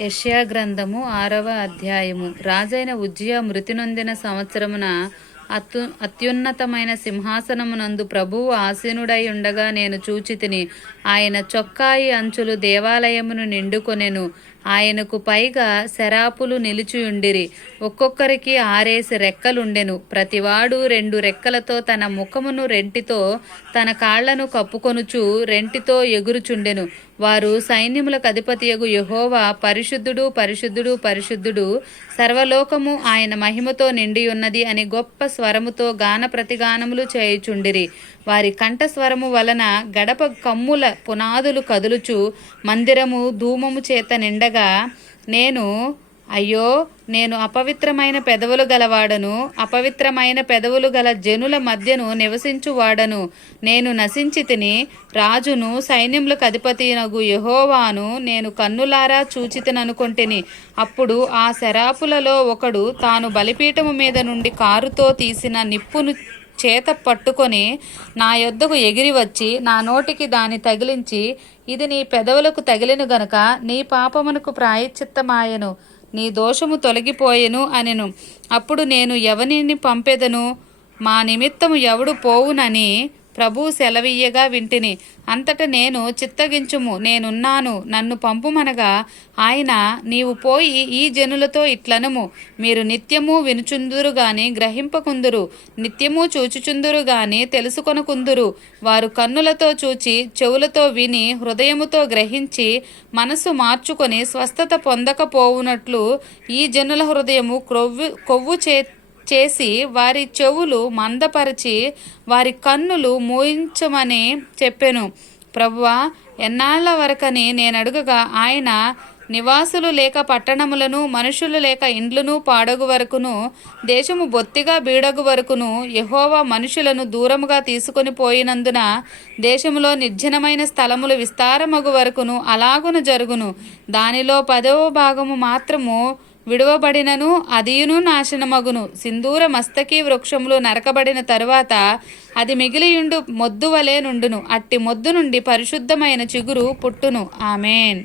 యష్యా గ్రంథము ఆరవ అధ్యాయము. రాజైన ఉజ్జయ మృతి నొందిన సంవత్సరమున అత్యు అత్యున్నతమైన సింహాసనమునందు ప్రభువు ఆసీనుడై ఉండగా నేను చూచితిని. ఆయన చొక్కాయి అంచులు దేవాలయమును నిండుకొనెను. ఆయనకు పైగా శరాపులు నిలిచియుండిరి. ఒక్కొక్కరికి ఆరేసి రెక్కలుండెను. ప్రతివాడు రెండు రెక్కలతో తన ముఖమును రెంటితో తన కాళ్ళను కప్పుకొనుచు రెంటితో ఎగురుచుండెను. వారు సైన్యములకు అధిపతియగు యహోవా పరిశుద్ధుడు పరిశుద్ధుడు పరిశుద్ధుడు సర్వలోకము ఆయన మహిమతో నిండియున్నది అని గొప్ప స్వరముతో గాన ప్రతిగానములు చేయుచుండిరి. వారి కంఠస్వరము వలన గడప కమ్ముల పునాదులు కదులుచు మందిరము ధూమము చేత నిండగా నేను అయ్యో నేను అపవిత్రమైన పెదవులు గలవాడను అపవిత్రమైన పెదవులు గల జనుల మధ్యను నివసించువాడను. నేను నశించి తిని రాజును సైన్యములకు అధిపతినగు యహోవాను నేను కన్నులారా చూచితననుకొంటిని. అప్పుడు ఆ శరాపులలో ఒకడు తాను బలిపీఠము మీద నుండి కారుతో తీసిన నిప్పును చేత పట్టుకొని నా యొద్దకు ఎగిరి వచ్చి నా నోటికి దాని తగిలించి ఇది నీ పెదవులకు తగిలిన గనుక నీ పాపమునకు ప్రాయశ్చిత్తమాయను నీ దోషము తొలగిపోయెను అనెను. అప్పుడు నేను ఎవనిని పంపెదను? మా నిమిత్తము ఎవడు పోవునని ప్రభు సెలవీయగా వింటిని. అంతట నేను చిత్తగించుము నేనున్నాను నన్ను పంపుమనగా ఆయన నీవు పోయి ఈ జనులతో ఇట్లనము. మీరు నిత్యము వినుచుందురు గాని గ్రహింపకుందురు నిత్యము చూచుచుందురు గాని తెలుసుకొనకుందురు. వారు కన్నులతో చూచి చెవులతో విని హృదయముతో గ్రహించి మనసు మార్చుకొని స్వస్థత పొందకపోవునట్లు ఈ జనుల హృదయము క్రొవ్వు కొవ్వు చే చేసి వారి చెవులు మందపరిచి వారి కన్నులు మూయించమని చెప్పెను. ప్రభువా ఎన్నాళ్ళ వరకని నేను అడుగగా ఆయన నివాసులు లేక పట్టణములను మనుషులు లేక ఇండ్లను పాడగు వరకును దేశము బొత్తిగా బీడగు వరకును యహోవా మనుషులను దూరముగా తీసుకొని పోయినందున దేశములో నిర్జనమైన స్థలములు విస్తారమగు వరకును అలాగున జరుగును. దానిలో పదవ భాగము మాత్రము విడువబడినను అదియును నాశనమగును. సింధూర మస్తకీ వృక్షములు నరకబడిన తరువాత అది మిగిలియుండు మొద్దు వలె నుండును. అట్టి మొద్దు నుండి పరిశుద్ధమైన చిగురు పుట్టును. ఆమెన్.